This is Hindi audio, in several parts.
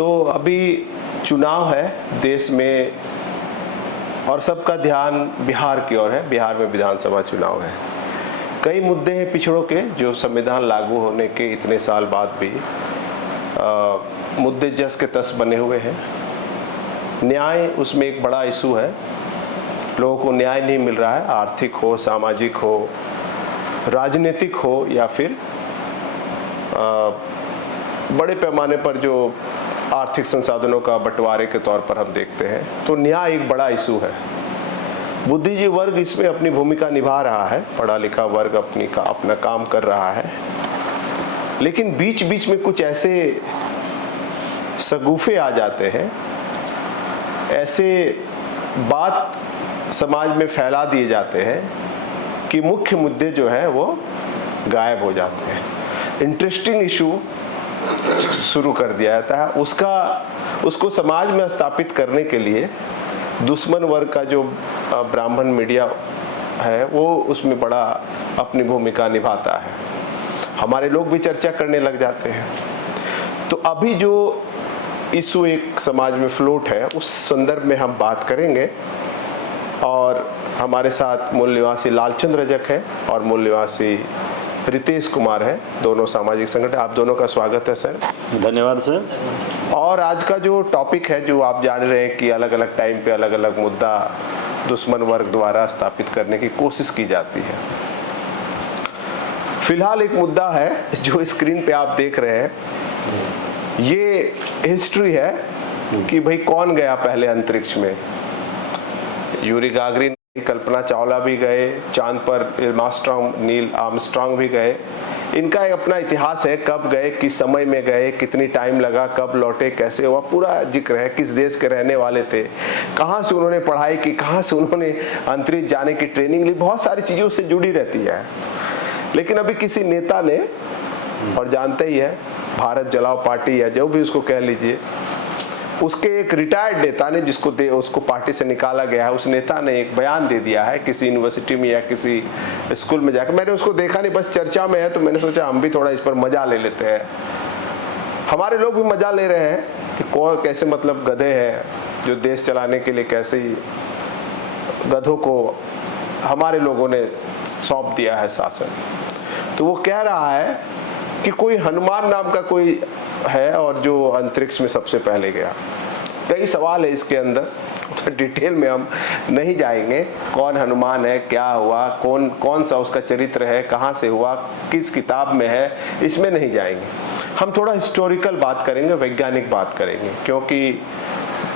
तो अभी चुनाव है देश में और सबका ध्यान बिहार की ओर है। बिहार में विधानसभा चुनाव है। कई मुद्दे हैं पिछड़ों के जो संविधान लागू होने के इतने साल बाद भी मुद्दे जस के तस बने हुए हैं। न्याय उसमें एक बड़ा इशू है। लोगों को न्याय नहीं मिल रहा है, आर्थिक हो, सामाजिक हो, राजनीतिक हो या फिर बड़े पैमाने पर जो आर्थिक संसाधनों का बंटवारे के तौर पर हम देखते हैं, तो न्याय एक बड़ा इशू है। बुद्धिजीवी वर्ग इसमें अपनी भूमिका निभा रहा है, पढ़ा लिखा वर्ग अपना काम कर रहा है, लेकिन बीच बीच में कुछ ऐसे शगुफे आ जाते हैं, ऐसे बात समाज में फैला दिए जाते हैं कि मुख्य मुद्दे जो है वो गायब हो जाते हैं। इंटरेस्टिंग इशू शुरू कर दिया जाता है, उसको समाज में स्थापित करने के लिए दुश्मन वर्ग का जो ब्राह्मण मीडिया है वो उसमें बड़ा अपनी भूमिका निभाता है। हमारे लोग भी चर्चा करने लग जाते हैं। तो अभी जो इशू एक समाज में फ्लोट है उस संदर्भ में हम बात करेंगे और हमारे साथ मूल निवासी लालचंद रजक है और मूल निवासी रितेश कुमार है, दोनों सामाजिक संगठन। आप दोनों का स्वागत है सर। धन्यवाद सर। और आज का जो टॉपिक है, जो आप जान रहे हैं कि अलग अलग टाइम पे अलग अलग मुद्दा दुश्मन वर्ग द्वारा स्थापित करने की कोशिश की जाती है। फिलहाल एक मुद्दा है जो स्क्रीन पे आप देख रहे हैं, ये हिस्ट्री है कि भाई कौन गया पहले अंतरिक्ष में। यूरी गागरिन, कल्पना चावला भी गए चांद पर, नील आर्मस्ट्रांग भी गए। इनका एक अपना इतिहास है, कब गए, किस समय में गए, कितनी टाइम लगा, कब लौटे, कैसे हुआ, पूरा जिक्र है। किस देश के रहने वाले थे, कहाँ से उन्होंने पढ़ाई की, कहाँ से उन्होंने अंतरिक्ष जाने की ट्रेनिंग ली, बहुत सारी चीज़ों से जुड़ी रहती है। लेकिन अभी किसी नेता ने, और जानते ही है भारत जलाओ पार्टी है जो भी उसको कह लीजिए, उसके एक रिटायर्ड नेता ने उसको पार्टी से निकाला गया है, उस नेता ने एक बयान दे दिया है किसी यूनिवर्सिटी में या किसी स्कूल में जाकर। मैंने उसको देखा नहीं, बस चर्चा में है, तो मैंने सोचा हम भी थोड़ा इस पर मजा ले लेते हैं। हमारे लोग भी मजा ले रहे हैं कि कौन कैसे मतलब गधे हैं जो देश चलाने के लिए कैसे ही गधों को हमारे लोगों ने सौंप दिया है शासन। तो वो कह रहा है कि कोई हनुमान नाम का कोई है और जो अंतरिक्ष में सबसे पहले गया। कई सवाल है इसके अंदर, तो डिटेल में हम नहीं जाएंगे। कौन हनुमान है, क्या हुआ, कौन सा उसका चरित्र है, कहाँ से हुआ, किस किताब में है, इसमें नहीं जाएंगे। हम थोड़ा हिस्टोरिकल बात करेंगे, वैज्ञानिक बात करेंगे, क्योंकि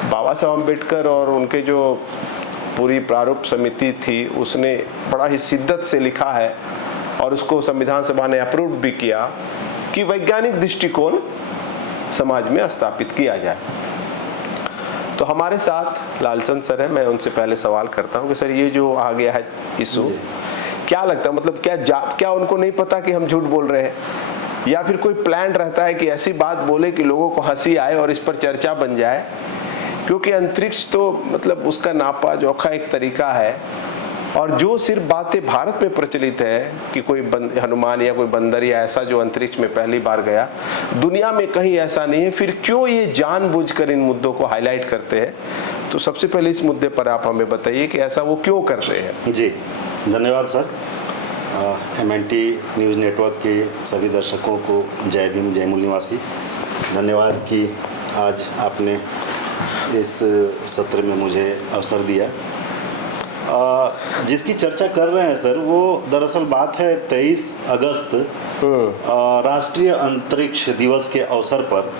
बाबा साहब अम्बेडकर और उनके जो पूरी प्रारूप समिति थी उसने बड़ा ही शिद्दत से लिखा है और उसको संविधान सभा ने अप्रूव भी किया कि वैज्ञानिक दृष्टिकोण समाज में स्थापित किया जाए। तो हमारे साथ लालचंद सर है, मैं उनसे पहले सवाल करता हूँ कि सर ये जो आ गया है इशू, क्या लगता है, मतलब क्या उनको नहीं पता कि हम झूठ बोल रहे हैं, या फिर कोई प्लान रहता है कि ऐसी बात बोले कि लोगों को हंसी आए और इस पर चर्चा बन जाए? क्योंकि अंतरिक्ष तो मतलब उसका नापा जोखा एक तरीका है, और जो सिर्फ बातें भारत में प्रचलित है कि कोई हनुमान या कोई बंदर या ऐसा जो अंतरिक्ष में पहली बार गया, दुनिया में कहीं ऐसा नहीं है। फिर क्यों ये जानबूझकर इन मुद्दों को हाईलाइट करते हैं? तो सबसे पहले इस मुद्दे पर आप हमें बताइए कि ऐसा वो क्यों करते हैं। जी धन्यवाद सर। MNT न्यूज़ नेटवर्क के सभी दर्शकों को जय भीम, जय मूल निवासी। धन्यवाद कि आज आपने इस सत्र में मुझे अवसर दिया। जिसकी चर्चा कर रहे हैं सर, वो दरअसल बात है 23 अगस्त राष्ट्रीय अंतरिक्ष दिवस के अवसर पर।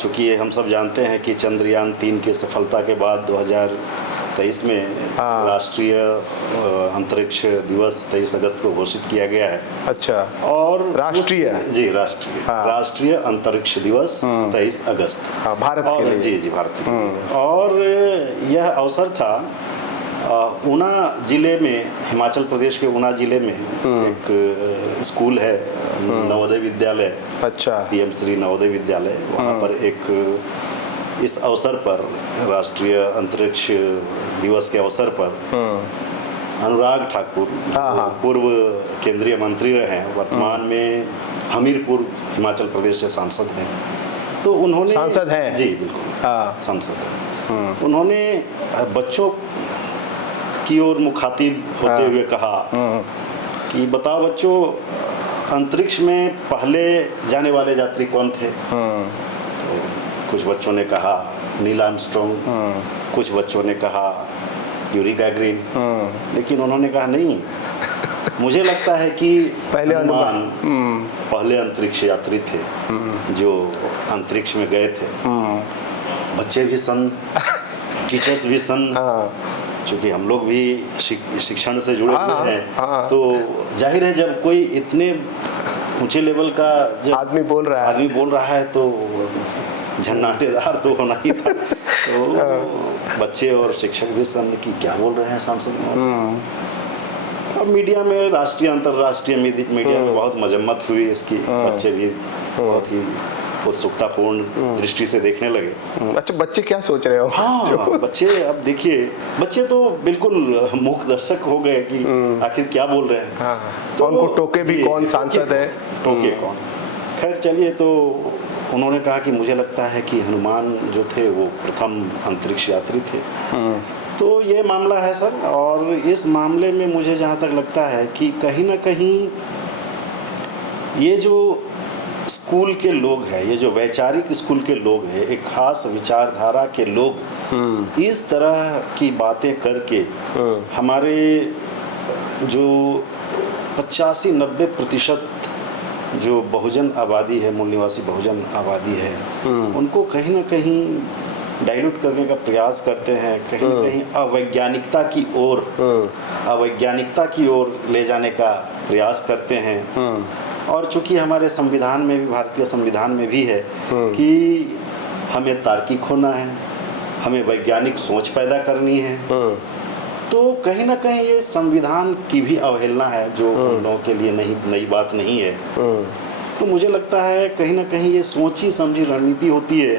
चूँकि ये हम सब जानते हैं कि चंद्रयान 3 की सफलता के बाद 2023 में राष्ट्रीय अंतरिक्ष दिवस 23 अगस्त को घोषित किया गया है। अच्छा। और राष्ट्रीय अंतरिक्ष दिवस 23 अगस्त भारत के लिए। जी भारत के लिए। और यह अवसर था ऊना जिले में, हिमाचल प्रदेश के ऊना जिले में एक स्कूल है, नवोदय विद्यालय। अच्छा। PM श्री नवोदय विद्यालय। वहाँ पर एक इस अवसर पर, राष्ट्रीय अंतरिक्ष दिवस के अवसर पर, अनुराग ठाकुर पूर्व केंद्रीय मंत्री रहे हैं, वर्तमान में हमीरपुर हिमाचल प्रदेश से सांसद हैं, तो उन्होंने सांसद हैं? जी बिल्कुल, हाँ, सांसद हैं। उन्होंने बच्चों की ओर मुखातिब होते हुए कहा कि बताओ बच्चों, अंतरिक्ष में पहले जाने वाले यात्री कौन थे? तो कुछ बच्चों ने कहा नील आर्मस्ट्रॉन्ग, कुछ बच्चों ने कहा यूरी गैगरिन, लेकिन उन्होंने कहा नहीं, मुझे लगता है कि हनुमान पहले अंतरिक्ष यात्री थे जो अंतरिक्ष में गए थे। बच्चे भी सन, टीचर्स भी सन, चूँकि हम लोग भी शिक्षण से जुड़े हुए हैं, तो जाहिर है जब कोई इतने ऊंचे लेवल का जब आदमी बोल रहा है तो झन्नाटेदार तो होना ही था। तो बच्चे और शिक्षक भी सन कि क्या बोल रहे हैं सांसद। अब मीडिया में, राष्ट्रीय अंतर्राष्ट्रीय मीडिया में बहुत मजम्मत हुई इसकी, बच्चे भी बहुत ही उत्सुकतापूर्ण दृष्टि से देखने लगे। अच्छा, बच्चे क्या सोच रहे हो? हाँ, बच्चे अब देखिए, बच्चे तो बिल्कुल मूक दर्शक हो गए कि आखिर क्या बोल रहे हैं। तो उनको टोके भी कौन, सांसद है टोके कौन। खैर चलिए, तो उन्होंने कहा कि मुझे लगता है कि हनुमान जो थे वो प्रथम अंतरिक्ष यात्री थे। तो ये मामला है सर, और इस मामले में मुझे जहाँ तक लगता है कि कहीं ना कहीं ये जो स्कूल के लोग हैं, ये जो वैचारिक स्कूल के लोग हैं, एक खास विचारधारा के लोग इस तरह की बातें करके हमारे जो 85-90% जो बहुजन आबादी है, मूल निवासी बहुजन आबादी है, उनको कहीं ना कहीं डाइल्यूट करने का प्रयास करते हैं, कहीं ना कहीं अवैज्ञानिकता की ओर ले जाने का प्रयास करते हैं। और चूंकि हमारे संविधान में भी, भारतीय संविधान में भी है कि हमें तार्किक होना है, हमें वैज्ञानिक सोच पैदा करनी है, तो कहीं ना कहीं ये संविधान की भी अवहेलना है जो उन लोगों के लिए नई बात नहीं है। तो मुझे लगता है कहीं ना कहीं ये सोची समझी रणनीति होती है।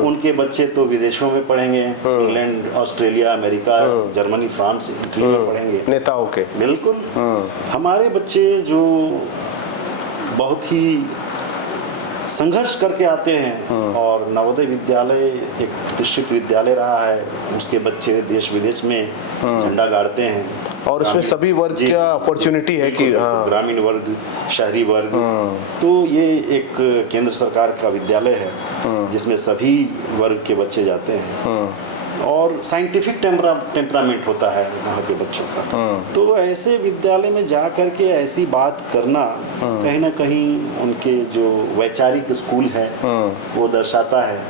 उनके बच्चे तो विदेशों में पढ़ेंगे, England, Australia, America, Germany, France, Italy में पढ़ेंगे नेताओं के। बिल्कुल। हमारे बच्चे जो बहुत ही संघर्ष करके आते हैं, और नवोदय विद्यालय एक प्रतिष्ठित विद्यालय रहा है, उसके बच्चे देश विदेश में झंडा गाड़ते हैं, और उसमें सभी वर्ग का अपॉर्चुनिटी है कि ग्रामीण वर्ग, शहरी वर्ग। तो ये एक केंद्र सरकार का विद्यालय है जिसमें सभी वर्ग के बच्चे जाते हैं, और साइंटिफिक टेम्परामेंट होता है वहाँ के बच्चों का। तो ऐसे विद्यालय में जा करके ऐसी बात करना कहीं ना कहीं उनके जो वैचारिक स्कूल है वो दर्शाता है।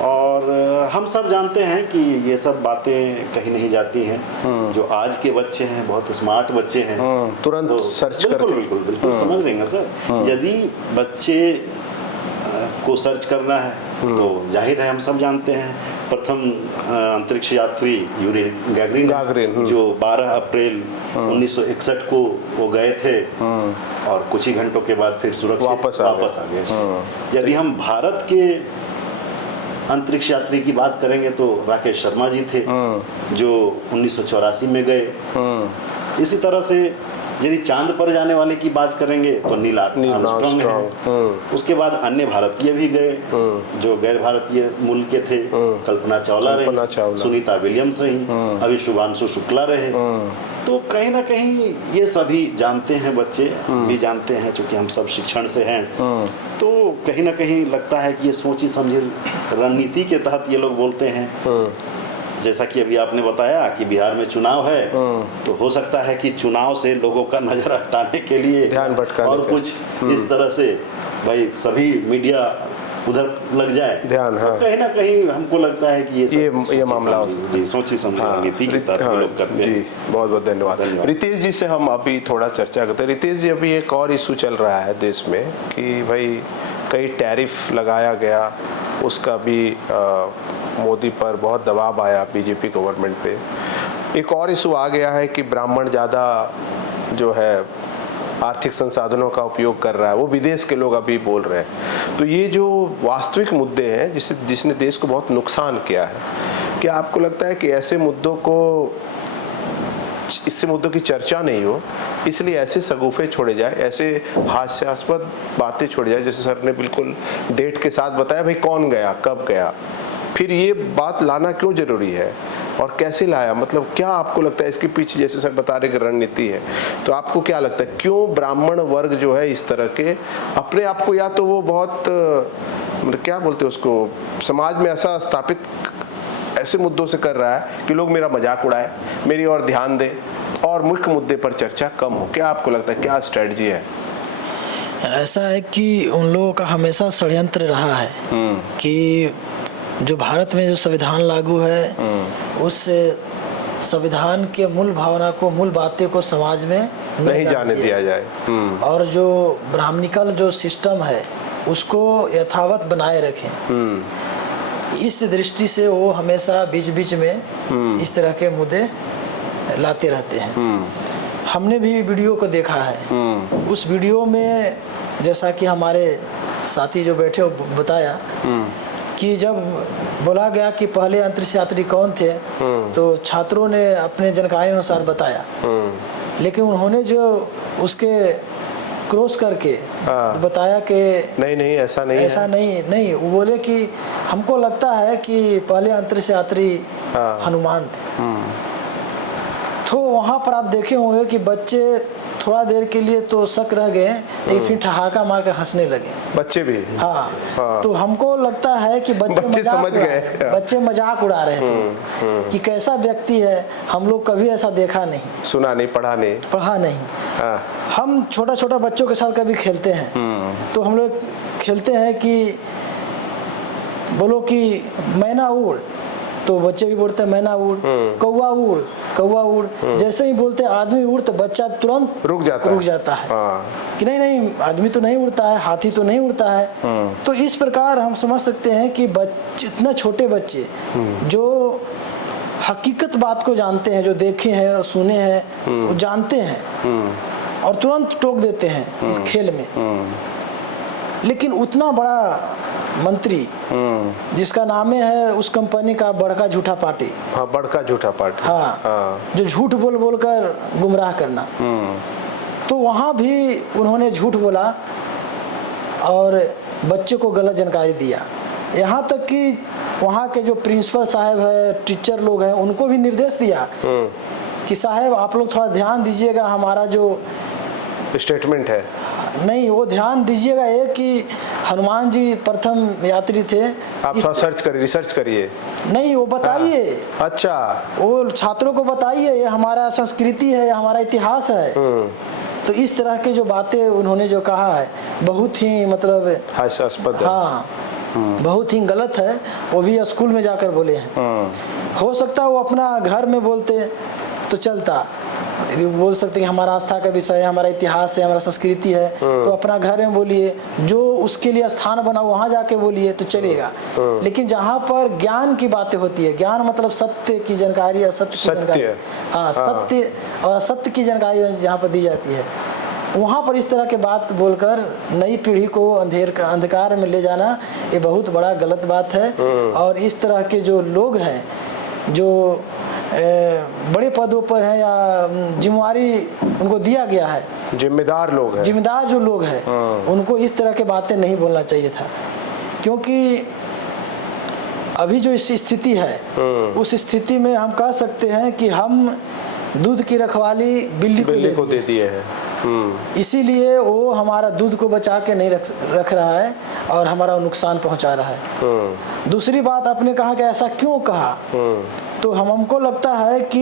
और हम सब जानते हैं कि ये सब बातें कहीं नहीं जाती हैं। जो आज के बच्चे हैं बहुत स्मार्ट बच्चे हैं, तुरंत तो सर्च करके बिल्कुल समझ लेंगे सर। यदि बच्चे को सर्च करना है तो जाहिर है हम सब जानते हैं प्रथम अंतरिक्ष यात्री यूरी गैगरिन जो 12 अप्रैल 1961 को वो गए थे, और कुछ ही घंटों के बाद फिर सुरक्षित वापस आ गए। यदि हम भारत के अंतरिक्ष यात्री की बात करेंगे तो राकेश शर्मा जी थे जो 1984 में गए। इसी तरह से यदि चांद पर जाने वाले की बात करेंगे तो नील आर्मस्ट्रॉन्ग है। उसके बाद अन्य भारतीय भी गए जो गैर भारतीय मूल के थे। कल्पना चावला रही, सुनीता विलियम्स रही, अभी शुभांशु शुक्ला रहे। तो कहीं ना कहीं ये सभी जानते हैं, बच्चे भी जानते हैं, चूंकि हम सब शिक्षण से हैं। तो कहीं ना कहीं लगता है कि ये सोची समझी रणनीति के तहत ये लोग बोलते हैं। जैसा कि अभी आपने बताया कि बिहार में चुनाव है, तो हो सकता है कि चुनाव से लोगों का नजर हटाने के लिए ध्यान भटकाने और कुछ इस तरह से भाई सभी मीडिया उधर लग जाए ध्यान। तो कहीं ना कहीं हमको लगता है कि ये मामला जी सोची समझी रणनीति के तहत लोग करते हैं। बहुत बहुत धन्यवाद। रितेश जी से हम अभी थोड़ा चर्चा करते हैं। रितेश जी, अभी एक और इशू चल रहा है देश में कि भाई कई टैरिफ लगाया गया, उसका भी मोदी पर बहुत दबाव आया, बीजेपी गवर्नमेंट पे। एक और इशू आ गया है कि ब्राह्मण ज़्यादा जो है आर्थिक संसाधनों का उपयोग कर रहा है, वो विदेश के लोग अभी बोल रहे हैं। तो ये जो वास्तविक मुद्दे हैं जिसने देश को बहुत नुकसान किया है, क्या आपको लगता है कि ऐसे मुद्दों को, इससे मुद्दों की चर्चा नहीं हो इसलिए ऐसे सगुफे छोड़े जाए, ऐसे हास्यास्पद बातें छोड़ी जाए, जैसे सर ने बिल्कुल डेट के साथ बताया भाई कौन गया कब गया, फिर ये बात लाना क्यों जरूरी है और कैसे लाया, मतलब क्या आपको लगता है इसके पीछे, जैसे सर बता रहे कि रणनीति है, तो आपको क्या लगता है क्यों ब्राह्मण वर्ग जो है इस तरह के अपने आप को, या तो वो बहुत मतलब क्या बोलते हैं उसको, समाज में ऐसा स्थापित ऐसे मुद्दों से कर रहा है कि लोग मेरा मजाक उड़ाए, मेरी ओर ध्यान दे और मुख्य मुद्दे पर चर्चा कम हो, क्या आपको लगता है क्या स्ट्रेटजी है? ऐसा है कि उन लोगों का हमेशा षड्यंत्र रहा है कि जो भारत में जो संविधान लागू है उस संविधान के मूल भावना को, मूल बातें को समाज में नहीं जाने दिया जाए, और जो ब्राह्मणिकल जो सिस्टम है उसको यथावत बनाए रखें। इस दृष्टि से वो हमेशा बीच बीच में इस तरह के मुद्दे लाते रहते हैं। हमने भी वीडियो को देखा है, उस वीडियो में जैसा कि हमारे साथी जो बैठे हो बताया कि जब बोला गया कि पहले अंतरिक्ष यात्री कौन थे, तो छात्रों ने अपने जानकारी अनुसार बताया, लेकिन उन्होंने जो उसके क्रॉस करके बताया कि नहीं ऐसा नहीं वो बोले कि हमको लगता है कि पहले अंतरिक्ष यात्री हनुमान थे। तो वहाँ पर आप देखे होंगे कि बच्चे थोड़ा देर के लिए तो शक रह गए, लेकिन फिर ठहाका मार कर हंसने लगे, बच्चे भी। हाँ। तो हमको लगता है कि बच्चे मजाक उड़ा रहे थे कि कैसा व्यक्ति है, हम लोग कभी ऐसा देखा नहीं, सुना नहीं, पढ़ा नहीं। हम छोटा छोटा बच्चों के साथ कभी खेलते हैं तो हम लोग खेलते हैं कि बोलो कि मैना उड़, तो बच्चे भी बोलते हैं मैना उड़, कौवा उड़, जैसे ही बोलते आदमी उड़ तो बच्चा तुरंत रुक जाता है कि नहीं आदमी तो नहीं उड़ता है, हाथी तो नहीं उड़ता है। तो इस प्रकार हम समझ सकते हैं कि इतना छोटे बच्चे जो हकीकत बात को जानते हैं, जो देखे हैं और सुने हैं, वो जानते हैं और तुरंत टोक देते हैं इस खेल में। लेकिन उतना बड़ा मंत्री जिसका नाम है उस कंपनी का बड़का झूठा पार्टी, जो झूठ बोल कर गुमराह करना, तो वहाँ भी उन्होंने झूठ बोला और बच्चे को गलत जानकारी दिया। यहाँ तक कि वहाँ के जो प्रिंसिपल साहब है, टीचर लोग हैं, उनको भी निर्देश दिया कि साहब आप लोग थोड़ा ध्यान दीजिएगा, हमारा जो स्टेटमेंट है नहीं वो ध्यान दीजिएगा ये कि हनुमान जी प्रथम यात्री थे। आप थोड़ा रिसर्च करिए, नहीं वो बताइए। अच्छा, वो छात्रों को बताइए, ये हमारा संस्कृति है, ये हमारा इतिहास है। तो इस तरह के जो बातें उन्होंने जो कहा है बहुत ही मतलब हास्यास्पद, हाँ बहुत ही गलत है। वो भी स्कूल में जाकर बोले हैं। हो सकता है वो अपना घर में बोलते तो चलता, बोल सकते हैं हमारा आस्था का विषय है, हमारा इतिहास है, हमारा संस्कृति है, तो अपना घर में बोलिए, जो उसके लिए स्थान बना वहाँ जाके बोलिए तो चलेगा। लेकिन जहाँ पर ज्ञान की बातें होती है, ज्ञान मतलब सत्य की जानकारी, असत्य की जानकारी, हाँ सत्य और असत्य की जानकारी जहाँ पर दी जाती है, वहाँ पर इस तरह के बात बोलकर नई पीढ़ी को अंधकार में ले जाना ये बहुत बड़ा गलत बात है। और इस तरह के जो लोग हैं जो बड़े पदों पर हैं या जिम्मेवारी उनको दिया गया है, जिम्मेदार जो लोग हैं उनको इस तरह के बातें नहीं बोलना चाहिए था। क्योंकि अभी जो इस स्थिति है उस स्थिति में हम कह सकते हैं कि हम दूध की रखवाली बिल्ली को दे दिए है। इसीलिए वो हमारा दूध को बचा के नहीं रख रहा है और हमारा नुकसान पहुंचा रहा है। दूसरी बात आपने कहा कि ऐसा क्यों कहा, तो हमको लगता है कि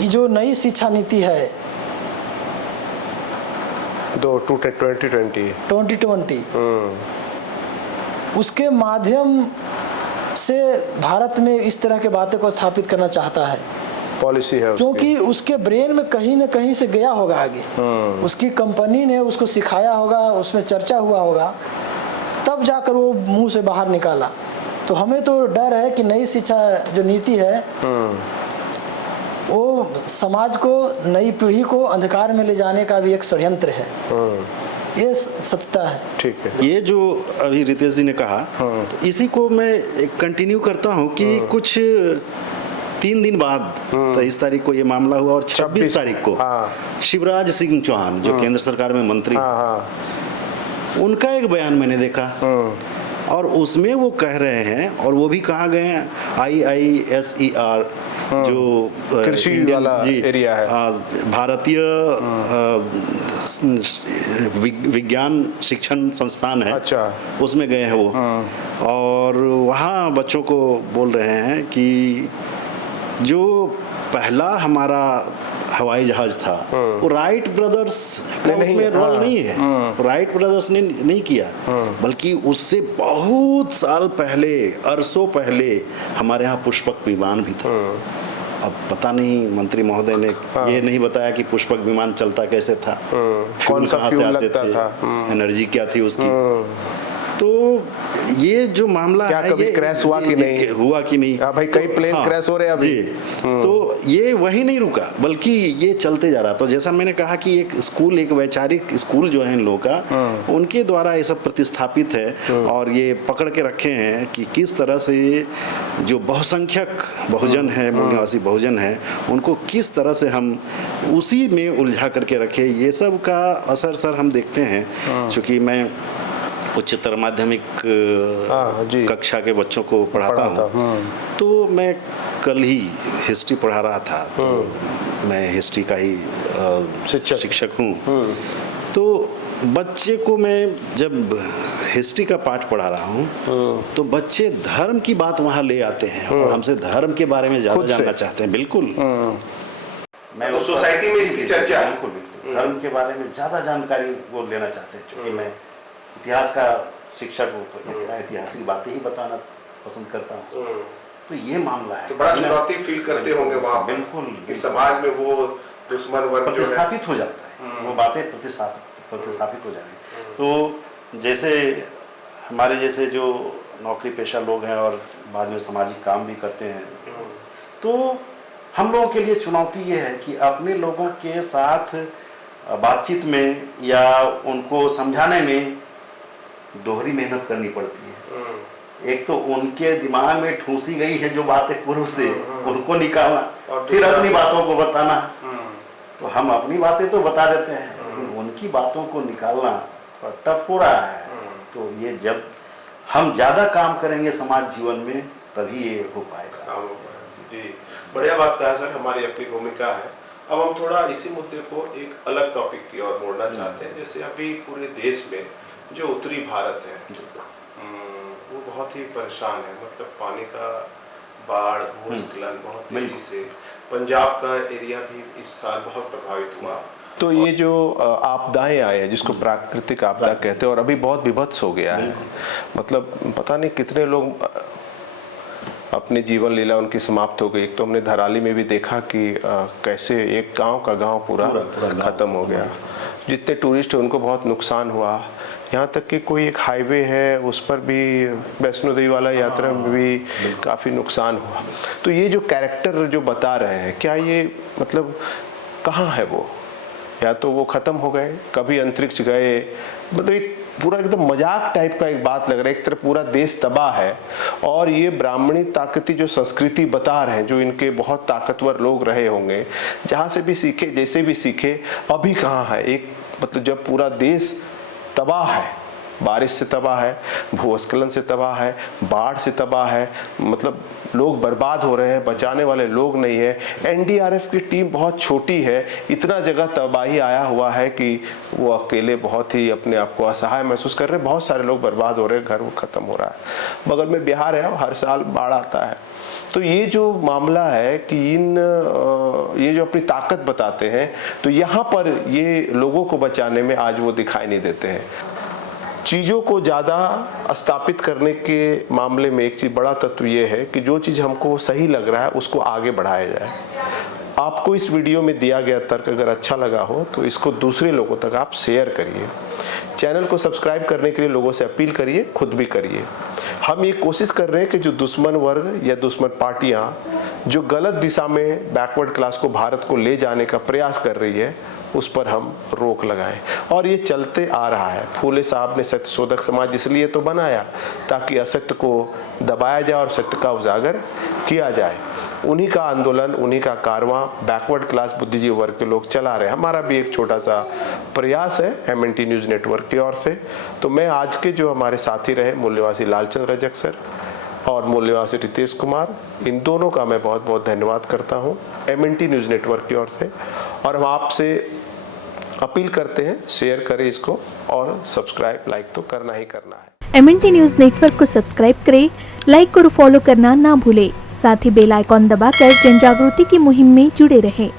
ये जो नई शिक्षा नीति है 2020 उसके माध्यम से भारत में इस तरह के बातें को स्थापित करना चाहता है, पॉलिसी है क्योंकि उसके ब्रेन में कहीं न कहीं से गया होगा आगे, उसकी कंपनी ने उसको सिखाया होगा, उसमें चर्चा हुआ होगा, तब जाकर वो मुंह से बाहर निकाला। तो हमें तो डर है कि नई शिक्षा जो नीति है वो समाज को, नई पीढ़ी को अंधकार में ले जाने का भी एक षड्यंत्र है। ये सत्ता है। ठीक है, ये जो अभी रितेश जी ने कहा इसी को मैं कंटिन्यू करता हूँ कि कुछ 3 दिन बाद 23 तारीख को ये मामला हुआ और 26 तारीख को शिवराज सिंह चौहान जो केंद्र सरकार में मंत्री, उनका एक बयान मैंने देखा और उसमें वो कह रहे हैं, और वो भी कहा गए हैं IISER जो कृषि वाला एरिया है, भारतीय विज्ञान शिक्षण संस्थान है, अच्छा, उसमें गए हैं वो। और वहाँ बच्चों को बोल रहे हैं कि जो पहला हमारा हवाई जहाज था वो राइट ब्रदर्स का उसमें रोल नहीं है, राइट ब्रदर्स ने नहीं किया, बल्कि उससे बहुत साल पहले, अरसों पहले हमारे यहाँ पुष्पक विमान भी था। अब पता नहीं मंत्री महोदय ने ये नहीं बताया कि पुष्पक विमान चलता कैसे था, कौन सा फ्यूल लगता था, एनर्जी क्या थी उसकी। तो ये जो मामला क्या है, कभी क्रैश हुआ कि नहीं, हुआ कि नहीं, भाई कई प्लेन क्रैश हो रहे हैं अभी। तो ये वही नहीं रुका, बल्कि ये चलते जा रहा। तो जैसा मैंने कहा कि एक स्कूल, एक वैचारिक स्कूल जो है इन लोगों का, उनके द्वारा ये सब प्रतिस्थापित है और ये पकड़ के रखे हैं कि किस तरह से जो बहुसंख्यक बहुजन है, मूल निवासी बहुजन है, उनको किस तरह से हम उसी में उलझा करके रखे। ये सब का असर सर हम देखते हैं, चूँकि मैं उच्चतर माध्यमिक कक्षा के बच्चों को पढ़ाता हूँ, तो मैं कल ही हिस्ट्री पढ़ा रहा था, तो मैं हिस्ट्री का ही शिक्षक हूँ। तो बच्चे को मैं जब हिस्ट्री का पाठ पढ़ा रहा हूँ तो बच्चे धर्म की बात वहाँ ले आते हैं और हमसे धर्म के बारे में ज़्यादा जानना चाहते हैं। बिल्कुल, मैं तो सोसाइटी में इसकी चर्चा, बिल्कुल धर्म के बारे में ज़्यादा जानकारी वो लेना चाहते हैं। क्योंकि मैं इतिहास का शिक्षक हूँ तो ऐतिहासिक बातें ही बताना पसंद करता हूँ। तो ये मामला है, तो बड़ा चुनौती फील करते होंगे वहाँ। बिल्कुल, कि समाज में वो दुश्मन वर्ग प्रतिस्थापित हो जाता है, वो बातें प्रतिस्थापित हो जाएंगी। तो जैसे हमारे जैसे जो नौकरी पेशा लोग हैं और बाद में सामाजिक काम भी करते हैं, तो हम लोगों के लिए चुनौती ये है कि अपने लोगों के साथ बातचीत में या उनको समझाने में दोहरी मेहनत करनी पड़ती है। एक तो उनके दिमाग में ठूसी गई है जो बातें पूर्व से, उनको निकालना, फिर अपनी बातों को बताना। तो हम अपनी बातें तो बता देते हैं, लेकिन उनकी बातों को निकालना टफ हो रहा है। तो ये जब हम ज़्यादा काम करेंगे समाज जीवन में, तभी ये हो पाएगा। जी, बढ़िया बात कहा सर, हमारी अपनी भूमिका है। अब हम थोड़ा इसी मुद्दे को एक अलग टॉपिक की ओर मोड़ना चाहते हैं। जैसे अभी पूरे देश में जो उत्तरी भारत है वो बहुत ही परेशान है, मतलब पानी का बाढ़, भूस्खलन बहुत तेजी से, पंजाब का एरिया भी इस साल बहुत प्रभावित हुआ। तो ये जो आपदाएं आए हैं, जिसको प्राकृतिक आपदा कहते हैं, और अभी बहुत विभत्स हो गया है, मतलब पता नहीं कितने लोग अपनी जीवन लीला उनकी समाप्त हो गई। एक तो हमने धराली में भी देखा कि कैसे एक गांव का गांव पूरा खत्म हो गया। जितने टूरिस्ट हैं उनको बहुत नुकसान हुआ। यहाँ तक कि कोई एक हाईवे है उस पर भी, वैष्णो देवी वाला यात्रा में भी काफ़ी नुकसान हुआ। तो ये जो कैरेक्टर जो बता रहे हैं, क्या ये मतलब कहाँ है वो? या तो वो ख़त्म हो गए, कभी अंतरिक्ष गए, मतलब एक पूरा एकदम मजाक टाइप का एक बात लग रहा है। एक तरफ पूरा देश तबाह है और ये ब्राह्मणी ताकती जो संस्कृति बता रहे हैं, जो इनके बहुत ताकतवर लोग रहे होंगे, जहाँ से भी सीखे, जैसे भी सीखे, अभी कहाँ है? एक मतलब जब पूरा देश तबाह है, बारिश से तबाह है, भूस्खलन से तबाह है, बाढ़ से तबाह है, मतलब लोग बर्बाद हो रहे हैं, बचाने वाले लोग नहीं है। एनडीआरएफ की टीम बहुत छोटी है, इतना जगह तबाही आया हुआ है कि वो अकेले बहुत ही अपने आप को असहाय महसूस कर रहे हैं। बहुत सारे लोग बर्बाद हो रहे हैं, घर वो खत्म हो रहा है। बगल में बिहार है, हर साल बाढ़ आता है। तो ये जो मामला है कि ये जो अपनी ताकत बताते हैं, तो यहाँ पर ये लोगों को बचाने में आज वो दिखाई नहीं देते हैं। चीज़ों को ज़्यादा स्थापित करने के मामले में एक चीज़, बड़ा तत्व ये है कि जो चीज़ हमको सही लग रहा है उसको आगे बढ़ाया जाए। आपको इस वीडियो में दिया गया तर्क अगर अच्छा लगा हो तो इसको दूसरे लोगों तक आप शेयर करिए। चैनल को सब्सक्राइब करने के लिए लोगों से अपील करिए, खुद भी करिए। हम ये कोशिश कर रहे हैं कि जो दुश्मन वर्ग या दुश्मन पार्टियां जो गलत दिशा में बैकवर्ड क्लास को, भारत को ले जाने का प्रयास कर रही है, उस पर हम रोक लगाएं। और ये चलते आ रहा है। फूले साहब ने सत्य शोधक समाज इसलिए तो बनाया ताकि असत्य को दबाया जाए और सत्य का उजागर किया जाए। उन्हीं का आंदोलन, उन्हीं का कारवां बैकवर्ड क्लास बुद्धिजीवी वर्ग के लोग चला रहे हैं। हमारा भी एक छोटा सा प्रयास है MNT न्यूज़ नेटवर्क की ओर से। तो मैं आज के जो हमारे साथी रहे मूल्यवासी लालचंद रजक सर और मूल्यवासी रितेश कुमार, इन दोनों का मैं बहुत बहुत धन्यवाद करता हूं MNT न्यूज़ नेटवर्क की ओर से। और हम आपसे अपील करते हैं, शेयर करें इसको और सब्सक्राइब लाइक तो करना ही करना है। MNT न्यूज़ नेटवर्क को सब्सक्राइब करें, लाइक और फॉलो करना ना भूलें। साथ ही बेल आइकॉन दबाकर जन जागृति की मुहिम में जुड़े रहें।